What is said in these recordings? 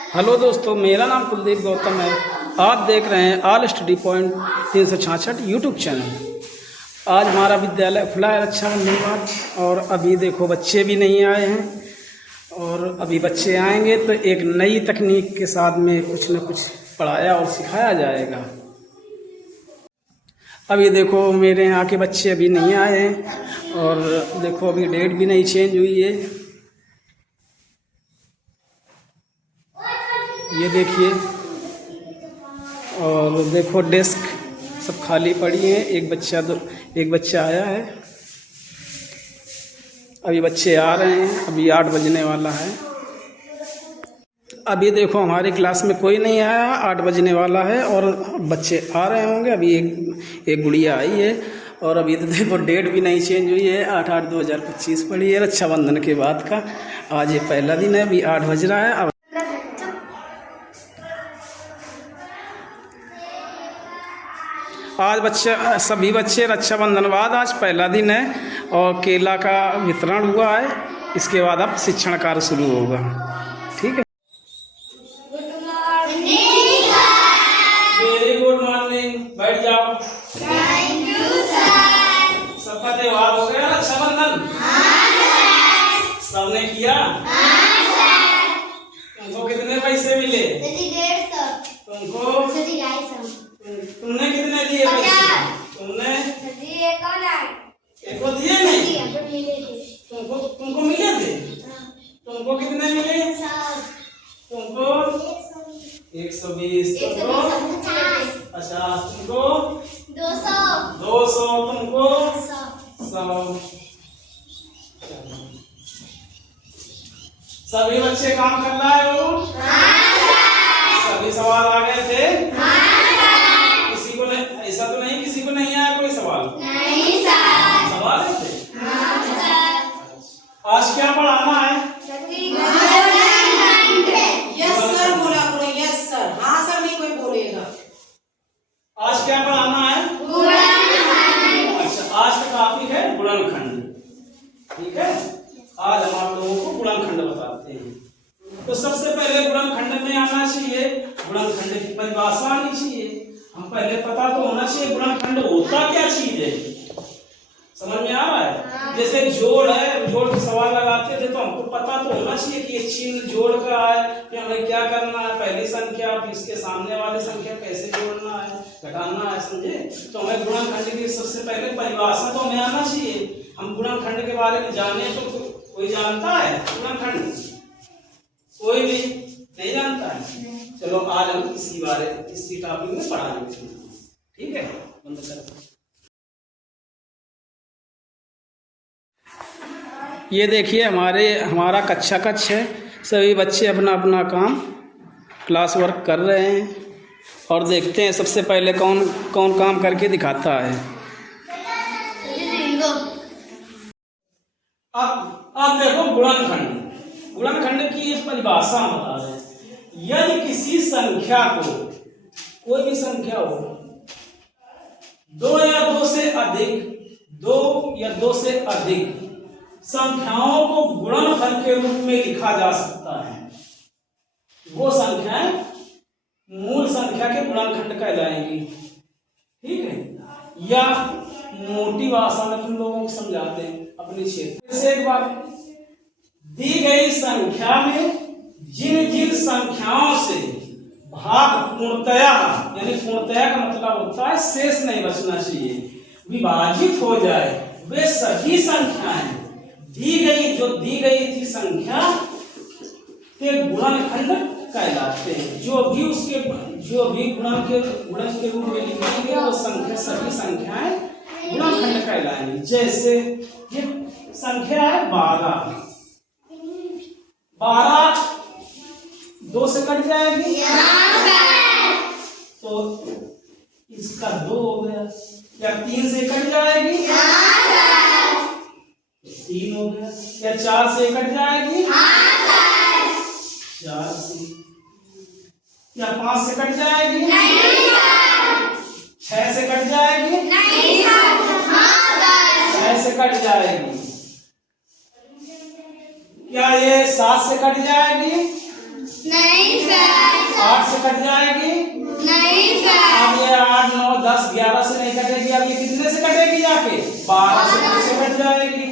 Hello दोस्तों, मेरा नाम कुलदीप गौतम है। आप देख रहे हैं all study point 366 YouTube channel. आज हमारा विद्यालय खुला है, रक्षाबंधन बाद, और अभी देखो बच्चे भी नहीं आए हैं। और अभी बच्चे आएंगे तो एक नई तकनीक के साथ में कुछ न कुछ पढ़ाया और सिखाया जाएगा। अभी देखो मेरे यहाँ के बच्चे अभी नहीं आए हैं, और देखो अभी डेट भी नहीं चेंज हुई है। ये देखिए, और देखो डेस्क सब खाली पड़ी है। एक बच्चा आया है। अभी बच्चे आ रहे हैं, अभी 8 बजने वाला है। अभी देखो हमारी क्लास में कोई नहीं आया, 8 बजने वाला है और बच्चे आ रहे होंगे। अभी एक गुड़िया आई है, और अभी तो देखो डेट भी नहीं चेंज हुई है। 8/8/2025 पड़ी है, रक्षाबंधन के बाद का। आज ये पहला दिन है, अभी 8 बज रहा है। अब आज सभी बच्चे रक्षाबंधन बाद आज पहला दिन है, और केला का वितरण हुआ है। इसके बाद अब शिक्षण कार्य शुरू होगा। ठीक है। वेरी गुड मॉर्निंग, बैठ जाओ। Thank you sir. सबका त्योहार हो गया रक्षाबंधन? सबने किया? तुमको कितने पैसे मिले? 150। तुमको? 250। तुमने कितने दिए पैसे? तुमने एको दिए नहीं? तुमको मिले थे? तुमको कितने मिले? तुमको 120। तुमको 50। तुमको 200। तुमको 100। सभी बच्चे काम कर रहा है वो? सभी सवाल आ गए थे? किसी को नहीं, ऐसा तो नहीं किसी को नहीं आया कोई सवाल? नहीं सर। सवाल थे? आज क्या पढ़ाना है? यस सर बोला करो। Yes sir. हाँ सर नहीं कोई बोलेगा। आज क्या पढ़ाना है? अच्छा, आज का टॉपिक है गुणनखंड। ठीक है, आज हम आप लोगों को गुणनखंड बताते हैं। तो सबसे पहले गुणनखंड में आना चाहिए, गुणनखंड की परिभाषा आनी चाहिए। हम पहले पता तो होना चाहिए गुणनखंड होता क्या चीज है। समझ में आ रहा है? जैसे जोड़ है, जोड़ के सवाल लगाते थे तो हमको पता तो होना चाहिए कि ये चिन्ह जोड़ का है, कि हमें क्या करना है, पहली संख्या फिर इसके सामने वाली संख्या कैसे जोड़ना है, घटाना है। समझे? तो हमें गुणनखंड की सबसे पहले परिभाषा तो हमें आना चाहिए। हम गुणनखंड के बारे में जाने तो कोई जानता है? गुणनखंड कोई भी नहीं जानता है। चलो आज हम इसी टॉपिक में पढ़ाएंगे। ठीक है, बंद कर। ये देखिए हमारा कक्षा कक्ष है। सभी बच्चे अपना अपना काम क्लास वर्क कर रहे हैं, और देखते हैं सबसे पहले कौन कौन काम करके दिखाता है। अब देखो गुणनखंड की परिभाषा बता रहे हैं। यदि किसी संख्या को, कोई भी संख्या हो, 2 या 2 से अधिक संख्याओं को गुणनफल के रूप में लिखा जा सकता है, वो संख्याएं मूल संख्या के गुणनखंड कहलाएंगी। ठीक है, या मोटी भाषा में तुम लोगों को समझाते हैं अपने क्षेत्र से। एक बार दी गई संख्या में जिन संख्याओं से भाग पूर्णतया, यानी पूर्णतया का मतलब होता है शेष नहीं बचना चाहिए, विभाजित हो जाए, वे सभी संख्याएं दी गई थी संख्या के गुणनखंड कहलाते हैं। जो भी गुणन के रूप में लिखेंगे वो सभी संख्याएं गुणनखंड कहलाएंगी। जैसे ये संख्या है 12 2 से कट जाएगी, तो इसका 2 हो गया। या 3 से कट जाएगी, 3 हो गया। या 4 से कट जाएगी, 4 से। या 5 से कट जाएगी, 6 से कट जाएगी, 6 से कट जाएगी। क्या ये 7 से कट जाएगी? नहीं सर। 8 से कट जाएगी। नहीं सर। अब ये 8, 9, 10, 11 से नहीं कटेगी। अब ये कितने से कटेगी जाके? 12 से कट जाएगी।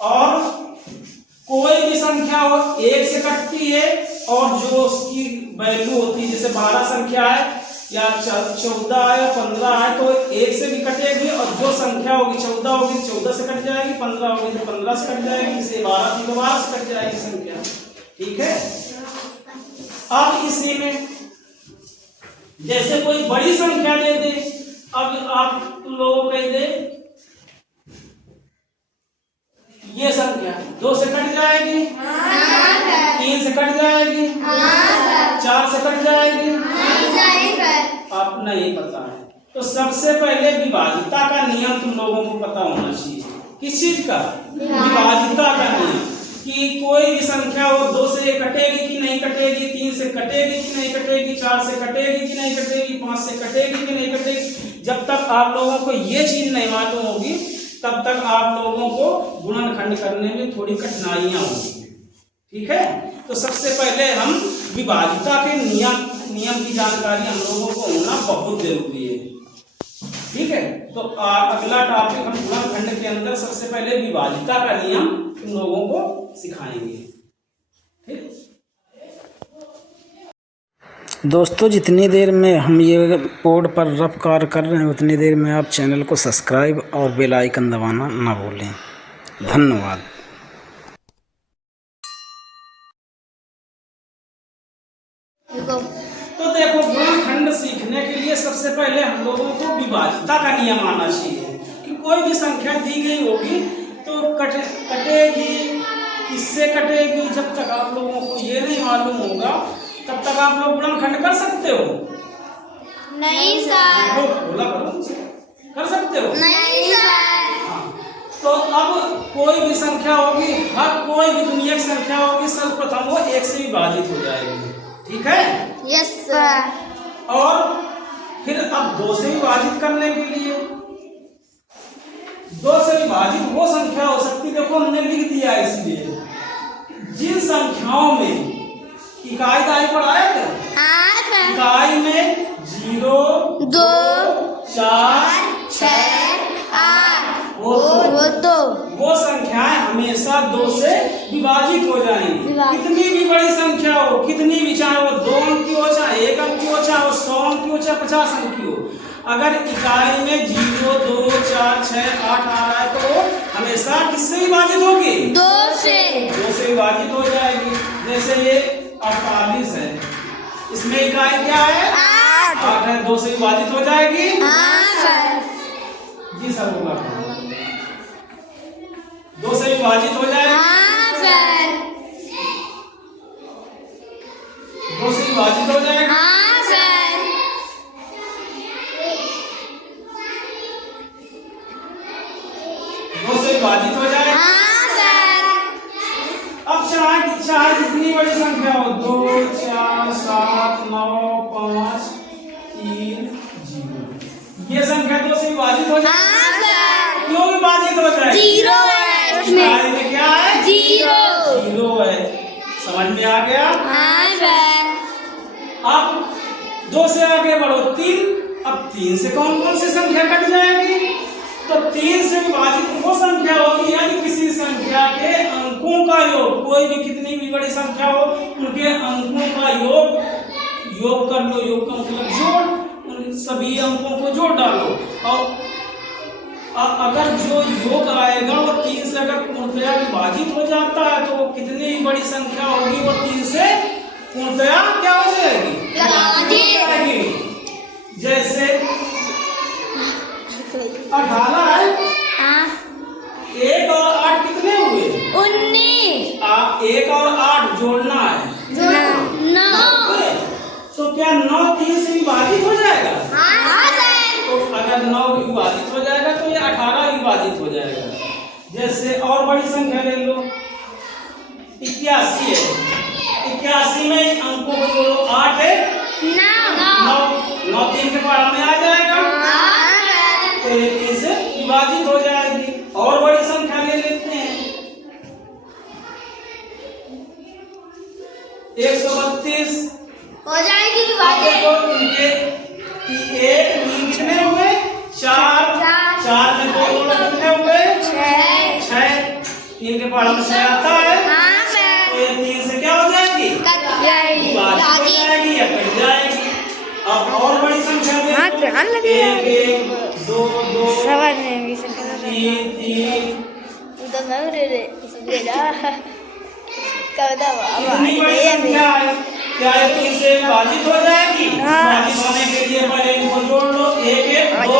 और कोई भी संख्या हो 1 से कटती है, और जो उसकी वैल्यू होती है, जैसे 12 संख्या है या 14 है या 15 है, तो 1 से भी कटेगी, और जो संख्या होगी 14 होगी 14 से कट जाएगी, 15 होगी तो 15 से कट जाएगी, इसे 12 थी तो 12 से कट जाएगी संख्या। ठीक है। अब इसी में जैसे कोई बड़ी संख्या दे दे, अब आप लोग कह दे ये संख्या 2 से कट जाएगी, 3 से कट जाएगी, 4 से कट जाएगी। आप नहीं पता है तो सबसे पहले विभाजिता का नियम तुम लोगों को पता होना चाहिए। किस चीज का? विभाजिता का नियम, कि कोई भी संख्या हो 2 से कटेगी कि नहीं कटेगी, 3 से कटेगी कि नहीं कटेगी, 4 से कटेगी कि नहीं कटेगी, 5 से कटेगी कि नहीं कटेगी। जब तक आप लोगों को ये चीज नहीं मालूम होगी तब तक आप लोगों को गुणनखंड करने में थोड़ी कठिनाइयां होंगी। ठीक है। तो सबसे पहले हम विभाजिता के नियम की जानकारी हम लोगों को होना बहुत जरूरी है। ठीक है। तो अगला टॉपिक हम गुणनखंड के अंदर सबसे पहले विभाजिता का नियम तुम लोगों को सिखाएंगे। ठीक। दोस्तों, जितनी देर में हम ये बोर्ड पर रफ कार्य कर रहे हैं उतनी देर में आप चैनल को सब्सक्राइब और बेल आइकन दबाना ना भूलें। धन्यवाद। तो देखो, गुणनखंड सीखने के लिए सबसे पहले हम लोगों को विभाजिता का नियम आना चाहिए कि कोई भी संख्या दी गई होगी तो कटेगी, किससे कटेगी। जब तक आप लोगों को ये नहीं मालूम होगा तब तक आप लोग गुणनखंड कर सकते हो? नहीं सर। बोला करो, कर सकते हो? नहीं सर। हाँ। तो अब कोई भी संख्या होगी, हर कोई भी दुनिया की संख्या होगी, सर्वप्रथम वो 1 से विभाजित हो जाएगी। ठीक है। Yes sir. और फिर अब 2 से विभाजित करने के लिए 2 से विभाजित वो संख्या हो सकती, देखो हमने लिख दिया इसलिए, जिन संख्याओं में इकाई दाई पढ़ाया था। हाँ सर। इकाई में 0, 2, 4, 6, 8 वो वो संख्याएं हमेशा 2 से विभाजित हो जाएंगी। कितनी भी बड़ी संख्या हो, कितनी भी, चाहे वो 2 अंक की हो, चाहे 1 अंक की हो, चाहे वो 100 अंक की हो, चाहे 50 अंक की हो, अगर इकाई में 0, 2, 4, 6, 8 आ रहा है तो वो हमेशा किससे विभाजित होगी? 2 से। 2 से विभाजित हो जाएगी। जैसे ये 48 है, इसमें इकाई क्या है? 8 है, 2 से विभाजित हो जाएगी। हाँ सर। जी सर, बोला 2 से विभाजित हो जाएगी। हाँ सर। 2 से विभाजित हो जाएगी। हाँ सर। 2 से विभाजित हो जाएगी। हाँ सर। अब चाहे जितनी बड़ी संख्या हो, 2, 4, 7, 9, 5, 3, 0, ये संख्या 2 से विभाजित हो जाएगी। हाँ सर। क्यों विभाजित हो जाएगी? 0 है उसमें। क्या है? 0 है। समझ में आ गया? हाँ सर। अब 2 से आगे बढ़ो, 3। अब 3 से कौन कौन सी संख्या कट जाएगी? तो 3 से विभाजित वो संख्या होगी, यानी किसी संख्या के अंकों का योग। कोई भी कितनी भी बड़ी संख्या हो, उनके अंकों का योग कर लो। योग का मतलब जोड़, उन सभी अंकों को जोड़ डालो। और अगर जो योग आएगा वो 3 से अगर पूर्णतया विभाजित हो जाता है तो वो कितनी भी बड़ी संख्या होगी वो 3 से पूर्णतया क्या हो जाएगी? जैसे 18 है, 1 और 8 कितने हुए? 19। 1 और 8 जोड़ना है, 9। तो क्या 9 3 से विभाजित हो जाएगा? हाँ सर। तो अगर 9 विभाजित हो जाएगा तो ये 18 विभाजित हो जाएगा। जैसे और बड़ी संख्या ले लो, 81 है, 81 में अंकों को जोड़ो, 8 है, 9 3 के पारा में आ जाएगा, तो ये 3 से विभाजित हो जाएगी। और बड़ी संख्या ले लेते हैं, 132 हो जाएगी अब विभाजित। देखो इनके कि 1 3 कितने हुए 4 4 में 2 जोड़ो कितने हुए 6 3 के पहाड़ में 6 आता है हाँ तो सर। ये 3 से क्या हो जाएगी कट जाएगी। विभाजित हो जाएगी या कट जाएगी। अब और बड़ी संख्या देखो हाँ, ध्यान लगे। 1 1 2 2 समझ नहीं 3 3 उधर मैं रे रे समझे ना कविता इतनी बड़ी संख्या है क्या ये 3 से विभाजित हो जाएगी। विभाजित होने के लिए पहले इनको जोड़ लो 1 1 2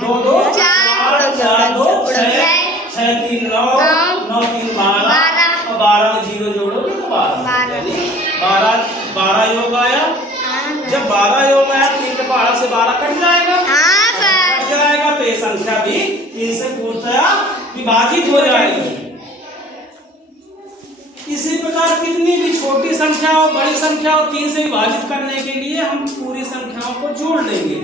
2 2 4 4 2 6 6 3 9 9 3 12 और 12 में 0 जोड़ोगे तो 12 यानी 12 योग आया। जब 12 योग आया 3 के पहाड़ से 12 कट जाएगा। हाँ सर। कट जाएगा तो ये संख्या भी 3 से पूर्णतया विभाजित हो जाएगी। इसी प्रकार कितनी भी छोटी संख्या हो बड़ी संख्या हो 3 से विभाजित करने के लिए हम पूरी संख्याओं को जोड़ लेंगे।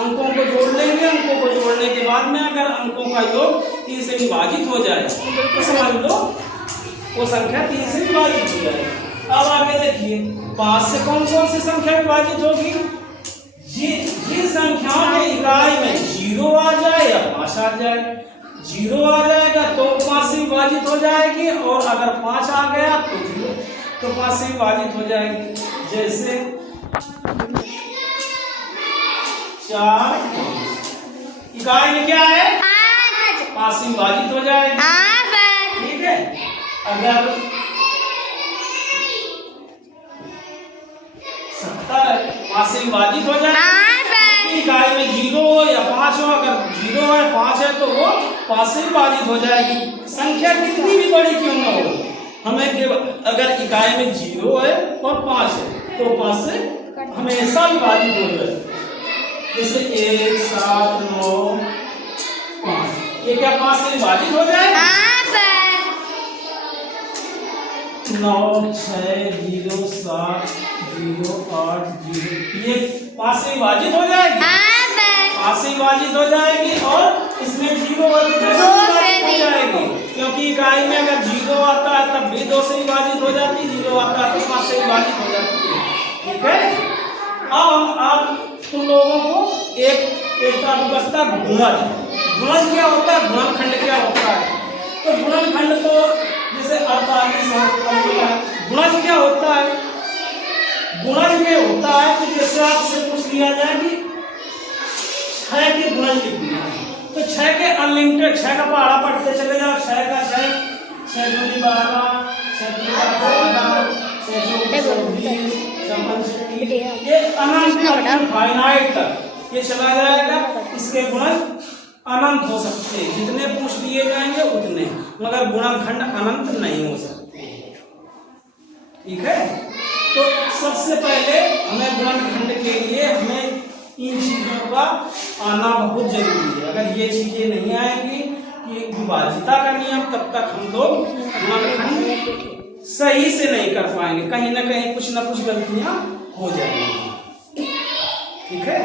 अंकों को जोड़ लेंगे। अंकों को जोड़ने के बाद में अगर अंकों का योग 3 से विभाजित हो जाए तो समझ लो वो संख्या 3 से विभाजित हो जाएगी। अब आगे देखिए 5 से कौन कौन सी संख्या विभाजित होगी। जिन संख्याओं के इकाई में 0 आ जाए या 5 आ जाए। 0 आ जाएगा तो 5 से विभाजित हो जाएगी और अगर 5 आ गया तो 0 तो 5 से विभाजित हो जाएगी। जैसे 4 इकाई में क्या है 5 से विभाजित हो जाएगी। हाँ सर। ठीक है। अगर 70 5 से विभाजित हो जाएगी। हाँ सर। इकाई में 0 हो या 5 हो। अगर 0 है 5 है तो वो 5 से विभाजित हो जाएगी। संख्या कितनी भी बड़ी क्यों ना हो हमें अगर इकाई में 0 है और 5 है तो 5 से हमेशा विभाजित हो जाए। जैसे 1 7 9 5 ये क्या 5 से विभाजित हो जाए। हाँ सर। 9 6 0 7 0 8 0 ये 5 से विभाजित हो जाएगी। हाँ सर। 5 से विभाजित हो जाएगी और इसमें 0 है तो 2 से विभाजित हो जाएगी। क्योंकि इकाई में अगर 0 आता है तब भी 2 से विभाजित हो जाती है। 0 आता है तो 5 से विभाजित हो जाती है। ठीक है। अब तुम लोगों को एक व्यवस्था गुणज क्या होता है गुणनखंड क्या होता है। तो गुणनखंड तो जैसे 48 गुणज क्या होता है। गुणज में होता है कि जैसे आपसे पूछ लिया जाए कि 6 के गुणज लिखना है तो 6 के अनलिमिटेड 6 का पहाड़ा पढ़ते चले जाओ। 6 का 6 6 दूनी 12 6 दूनी 12 6 दूनी 20 ये अनंत फाइनाइट तक ये चला जाएगा। इसके गुणज अनंत हो सकते हैं। जितने पूछ लिए जाएंगे उतने मगर गुणनखंड अनंत नहीं हो सकते। ठीक है। तो सबसे पहले हमें गुणनखंड के लिए हमें इन चीजों का आना बहुत जरूरी है। अगर ये चीजें नहीं आएंगी कि विभाजिता करनी है तब तक हम लोग गुणनखंड सही से नहीं कर पाएंगे। कहीं ना कहीं कुछ ना कुछ गलतियां हो जाएंगी। ठीक है।